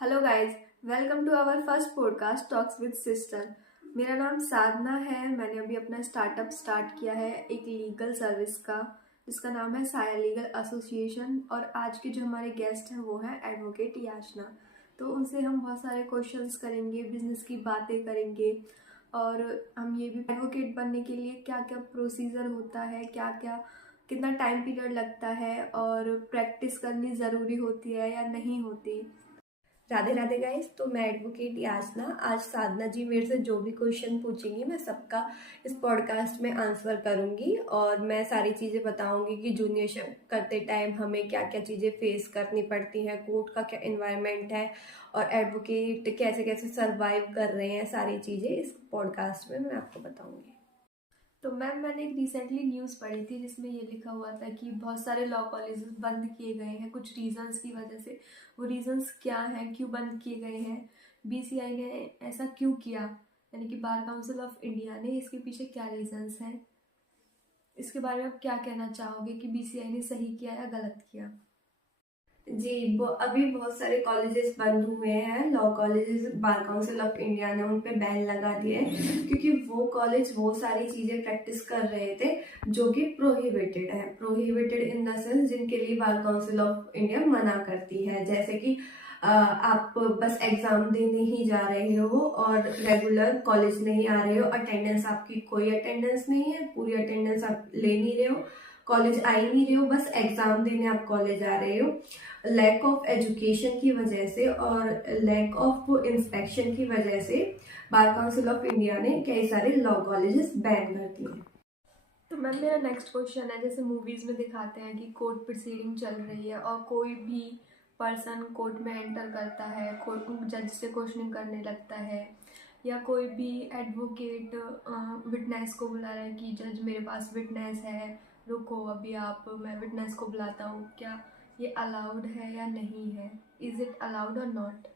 Hello guys, welcome to our first podcast talks with sister. मेरा नाम साधना है। मैंने अभी अपना स्टार्टअप स्टार्ट किया है एक लीगल सर्विस का, जिसका नाम है साया लीगल एसोसिएशन। और आज के जो हमारे गेस्ट हैं वो हैं एडवोकेट याचना। तो उनसे हम बहुत सारे क्वेश्चंस करेंगे, बिजनेस की बातें करेंगे, और हम ये भी एडवोकेट बनने के लिए क्या क्या प्रोसीजर होता है, क्या क्या कितना टाइम पीरियड लगता है, और प्रैक्टिस करनी ज़रूरी होती है या नहीं होती। राधे राधे गाइस। तो मैं एडवोकेट याचना, आज साधना जी मेरे से जो भी क्वेश्चन पूछेंगी मैं सबका इस पॉडकास्ट में आंसर करूंगी, और मैं सारी चीज़ें बताऊंगी कि जूनियरशिप करते टाइम हमें क्या क्या चीज़ें फेस करनी पड़ती हैं, कोर्ट का क्या इन्वायरमेंट है, और एडवोकेट कैसे कैसे सर्वाइव कर रहे हैं। सारी चीज़ें इस पॉडकास्ट में मैं आपको बताऊंगी। तो मैम, मैंने एक रिसेंटली न्यूज़ पढ़ी थी जिसमें ये लिखा हुआ था कि बहुत सारे लॉ कॉलेजेस बंद किए गए हैं कुछ रीजंस की वजह से। वो रीजंस क्या हैं, क्यों बंद किए गए हैं, बीसीआई ने ऐसा क्यों किया, यानी कि बार काउंसिल ऑफ इंडिया ने, इसके पीछे क्या रीजंस हैं, इसके बारे में आप क्या कहना चाहोगे कि बीसीआई ने सही किया या गलत किया? जी, वो अभी बहुत सारे कॉलेजेस बंद हुए हैं, law colleges. Bar council of India ने उन पे बैन लगा दिया है क्योंकि वो कॉलेज वो सारी चीजें प्रैक्टिस कर रहे थे जो कि प्रोहिबिटेड है। प्रोहिबिटेड इन द सेंस जिनके लिए बार काउंसिल ऑफ इंडिया मना करती है, जैसे कि आप बस एग्जाम देने ही जा रहे हो और रेगुलर कॉलेज नहीं आ रहे हो, अटेंडेंस आपकी कोई अटेंडेंस नहीं है, पूरी अटेंडेंस आप ले नहीं रहे हो, कॉलेज आ ही नहीं रहे हो, बस एग्जाम देने आप कॉलेज आ रहे हो। लैक ऑफ एजुकेशन की वजह से और लैक ऑफ इंस्पेक्शन की वजह से बार काउंसिल ऑफ इंडिया ने कई सारे लॉ कॉलेजेस बैन कर दिए। तो मैम, मेरा नेक्स्ट क्वेश्चन है, जैसे मूवीज में दिखाते हैं कि कोर्ट प्रोसीडिंग चल रही है और कोई भी पर्सन कोर्ट में एंटर करता है, कोर्ट जज से क्वेश्चनिंग करने लगता है, या कोई भी एडवोकेट विटनेस को बुला रहा है कि जज मेरे पास विटनेस है, रुको अभी आप, मैं विटनेस को बुलाता हूँ, क्या ये अलाउड है या नहीं है? इज इट अलाउड और नॉट?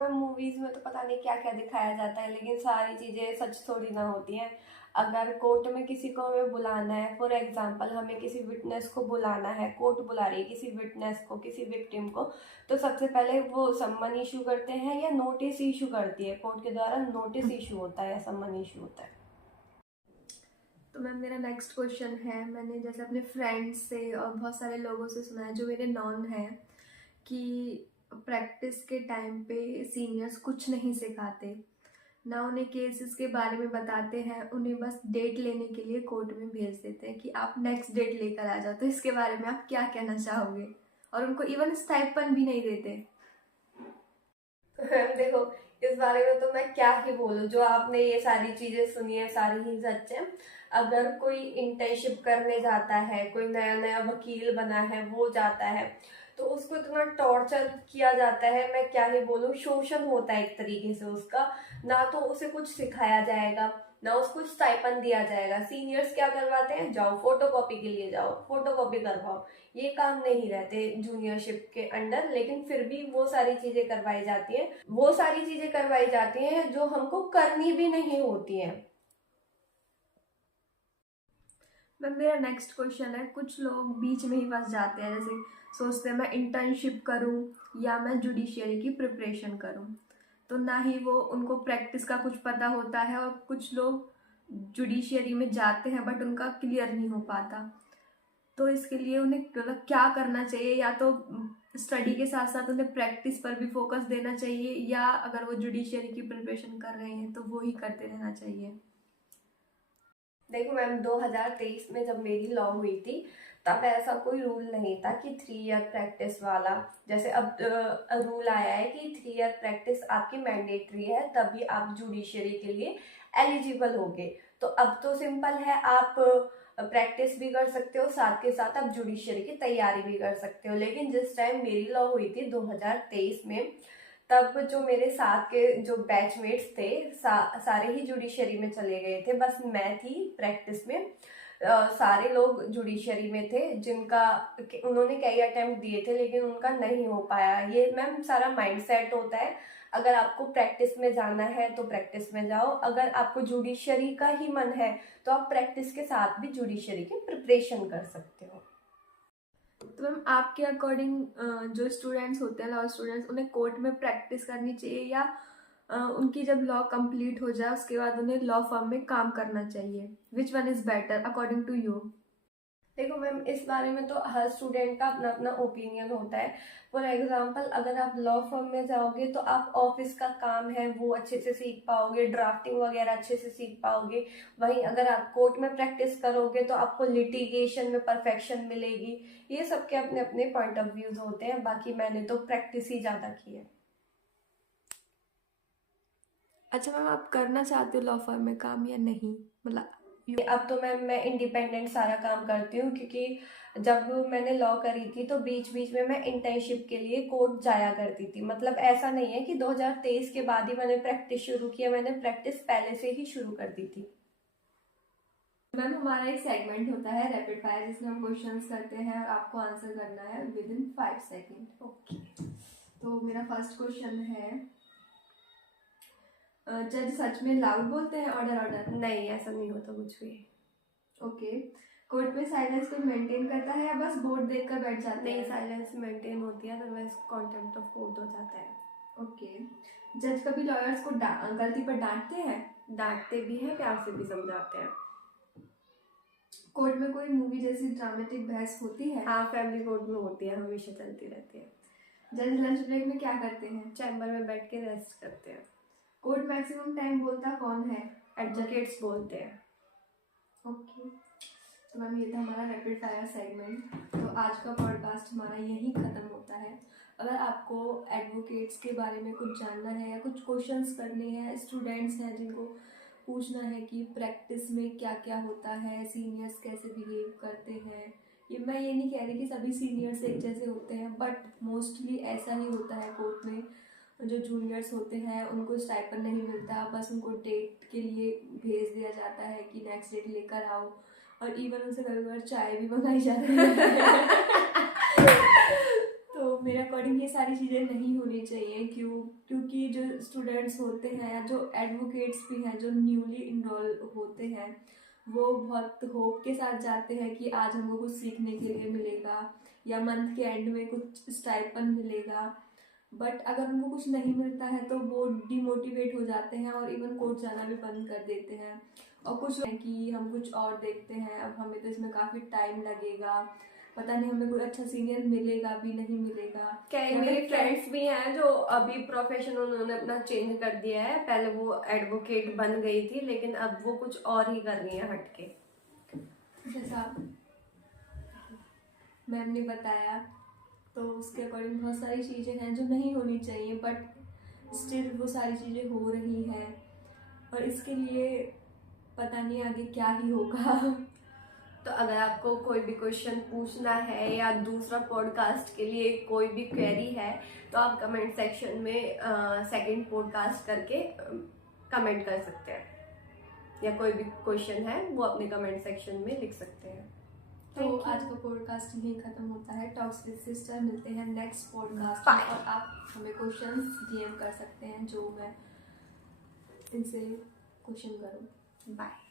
मूवीज में तो पता नहीं क्या क्या दिखाया जाता है, लेकिन सारी चीजें सच थोड़ी ना होती हैं। अगर कोर्ट में किसी को हमें बुलाना है, फॉर एग्जांपल हमें किसी विटनेस को बुलाना है, कोर्ट बुला रही है किसी विटनेस को, किसी विक्टिम को, तो सबसे पहले वो सम्मन इशू करते हैं या नोटिस इशू करती है कोर्ट के द्वारा? नोटिस इशू होता है या सम्मन इशू होता है? तो मैम, मेरा नेक्स्ट क्वेश्चन है, मैंने जैसे अपने फ्रेंड्स से और बहुत सारे लोगों से सुना है जो मेरे नॉन हैं कि प्रैक्टिस के टाइम पे सीनियर्स कुछ नहीं सिखाते, ना उन्हें केसेस के बारे में बताते हैं, उन्हें बस डेट लेने के लिए कोर्ट में भेज देते हैं कि आप नेक्स्ट डेट लेकर आ जाओ। तो इसके बारे में आप क्या कहना चाहोगे? और उनको इवन स्टाइपेंड भी नहीं देते। देखो, इस बारे में तो मैं क्या ही बोलूं, जो आपने ये सारी चीजें सुनी है सारी ही सच है। अगर कोई इंटर्नशिप करने जाता है, कोई नया नया वकील बना है वो जाता है, तो उसको इतना टॉर्चर किया जाता है, मैं क्या ही बोलूं, शोषण होता है एक तरीके से उसका। ना तो उसे कुछ सिखाया जाएगा, ना उसको स्टाइपन दिया जाएगा। सीनियर्स क्या करवाते हैं, जाओ फोटोकॉपी के लिए जाओ, फोटोकॉपी करवाओ। ये काम नहीं रहते जूनियरशिप के अंडर, लेकिन फिर भी वो सारी चीजें करवाई जाती हैं, वो सारी चीजें करवाई जाती हैं जो हमको करनी भी नहीं होती हैं। मैम, मेरा नेक्स्ट क्वेश्चन है, कुछ लोग बीच में ही फंस जाते हैं, जैसे सोचते हैं मैं इंटर्नशिप करूं या मैं जुडिशियरी की प्रिपरेशन करूं। तो ना ही वो उनको प्रैक्टिस का कुछ पता होता है, और कुछ लोग जुडिशियरी में जाते हैं बट उनका क्लियर नहीं हो पाता। तो इसके लिए उन्हें मतलब क्या करना चाहिए? या तो स्टडी के साथ साथ उन्हें प्रैक्टिस पर भी फोकस देना चाहिए, या अगर वो जुडिशियरी की प्रिपरेशन कर रहे हैं तो वो ही करते रहना चाहिए? देखो मैम, 2023 में जब मेरी लॉ हुई थी तब ऐसा कोई रूल नहीं था कि 3 ईयर प्रैक्टिस वाला। जैसे अब रूल आया है कि 3 ईयर प्रैक्टिस आपकी मैंडेटरी है, तभी आप जुडिशियरी के लिए एलिजिबल होगे। तो अब तो सिंपल है, आप प्रैक्टिस भी कर सकते हो, साथ के साथ आप जुडिशियरी की तैयारी भी कर सकते हो। लेकिन जिस टाइम मेरी लॉ हुई थी 2023 में, तब जो मेरे साथ के जो बैचमेट्स थे सारे ही जुडिशरी में चले गए थे, बस मैं थी प्रैक्टिस में। सारे लोग जुडिशरी में थे जिनका उन्होंने कई अटेम्प्ट दिए थे लेकिन उनका नहीं हो पाया। ये मैम सारा माइंडसेट होता है। अगर आपको प्रैक्टिस में जाना है तो प्रैक्टिस में जाओ, अगर आपको जुडिशरी का ही मन है तो आप प्रैक्टिस के साथ भी जुडिशरी की प्रिपरेशन कर सकते हो। तो मैम आपके अकॉर्डिंग जो स्टूडेंट्स होते हैं, लॉ स्टूडेंट्स, उन्हें कोर्ट में प्रैक्टिस करनी चाहिए या उनकी जब लॉ कंप्लीट हो जाए उसके बाद उन्हें लॉ फर्म में काम करना चाहिए? Which one is better according to you? देखो मैम, इस बारे में तो हर स्टूडेंट का अपना अपना ओपिनियन होता है। फॉर एग्जांपल, अगर आप लॉ फर्म में जाओगे तो आप ऑफिस का काम है वो अच्छे से सीख पाओगे, ड्राफ्टिंग वगैरह अच्छे से सीख पाओगे। वहीं अगर आप कोर्ट में प्रैक्टिस करोगे तो आपको लिटिगेशन में परफेक्शन मिलेगी। ये सबके अपने अपने पॉइंट ऑफ व्यूज होते हैं। बाकी मैंने तो प्रैक्टिस ही ज्यादा की है। अच्छा मैम, आप करना चाहते हो लॉ फर्म में काम या नहीं? मतलब अब तो मैं इंडिपेंडेंट सारा काम करती हूँ, क्योंकि जब मैंने लॉ करी थी तो बीच बीच में मैं इंटर्नशिप के लिए कोर्ट जाया करती थी। मतलब ऐसा नहीं है कि 2023 के बाद ही मैंने प्रैक्टिस शुरू किया, मैंने प्रैक्टिस पहले से ही शुरू कर दी थी। मैम हमारा एक सेगमेंट होता है रैपिड फायर, जिसमें हम क्वेश्चंस करते हैं और आपको आंसर करना है विद इन 5 सेकेंड। ओके। तो मेरा फर्स्ट क्वेश्चन है, जज सच में लाउड बोलते हैं? Order order. नहीं, ऐसा नहीं होता कुछ भी। ओके। कोर्ट में साइलेंस को मेंटेन करता है या बस बोर्ड देखकर बैठ जाते हैं? नहीं, साइलेंस मेंटेन होती है, अदरवाइज कॉन्टेम्प्ट ऑफ कोर्ट हो जाता है। ओके। जज कभी लॉयर्स को गलती पर डांटते हैं? डांटते भी हैं, प्यार से भी समझाते हैं। कोर्ट में कोई मूवी जैसी ड्रामेटिक बहस होती है? हाँ, फैमिली कोर्ट में होती है, हमेशा चलती रहती है। जज लंच ब्रेक में क्या करते हैं? चैम्बर में बैठ के रेस्ट करते हैं। कोर्ट मैक्सिमम टाइम बोलता कौन है? एडवोकेट्स बोलते हैं। ओके। तो मैम ये था हमारा रैपिड फायर सेगमेंट। तो आज का पॉडकास्ट हमारा यहीं ख़त्म होता है। अगर आपको एडवोकेट्स के बारे में कुछ जानना है या कुछ क्वेश्चंस करने हैं, स्टूडेंट्स हैं जिनको पूछना है कि प्रैक्टिस में क्या क्या होता है, सीनियर्स कैसे बिहेव करते हैं, मैं ये नहीं कह रही कि सभी सीनियर्स एक जैसे होते हैं, बट मोस्टली ऐसा ही होता है कोर्ट में। जो जूनियर्स होते हैं उनको स्टाइपेंड नहीं मिलता, बस उनको डेट के लिए भेज दिया जाता है कि नेक्स्ट डेट लेकर आओ, और इवन उनसे कभी कभार चाय भी मंगाई जाती है। तो मेरे अकॉर्डिंग ये सारी चीज़ें नहीं होनी चाहिए। क्योंकि जो स्टूडेंट्स होते हैं या जो एडवोकेट्स भी हैं जो न्यूली इनरोल होते हैं, वो बहुत होप के साथ जाते हैं कि आज हमको कुछ सीखने के लिए मिलेगा या मंथ के एंड में कुछ स्टाइपेंड मिलेगा। बट अगर उनको कुछ नहीं मिलता है तो वो डिमोटिवेट हो जाते हैं और इवन कोर्ट जाना भी बंद कर देते हैं। और कुछ है कि हम कुछ और देखते हैं, अब हमें तो इसमें काफ़ी टाइम लगेगा, पता नहीं हमें कोई अच्छा सीनियर मिलेगा भी नहीं मिलेगा। कई मेरे फ्रेंड्स भी हैं जो अभी प्रोफेशन उन्होंने अपना चेंज कर दिया है। पहले वो एडवोकेट बन गई थी, लेकिन अब वो कुछ और ही कर रही है हटके। जैसा मैम ने बताया, तो उसके अकॉर्डिंग बहुत सारी चीज़ें हैं जो नहीं होनी चाहिए, बट स्टिल वो सारी चीज़ें हो रही हैं, और इसके लिए पता नहीं आगे क्या ही होगा। तो अगर आपको कोई भी क्वेश्चन पूछना है या दूसरा पॉडकास्ट के लिए कोई भी क्वेरी है तो आप कमेंट सेक्शन में सेकंड पॉडकास्ट करके कमेंट कर सकते हैं, या कोई भी क्वेश्चन है वो अपने कमेंट सेक्शन में लिख सकते हैं। तो आज का पॉडकास्ट यही खत्म होता है। टॉक्स विद सिस्टर, मिलते हैं नेक्स्ट पॉडकास्ट में, और आप हमें क्वेश्चंस डीएम कर सकते हैं जो मैं इनसे क्वेश्चन करूँ। बाय।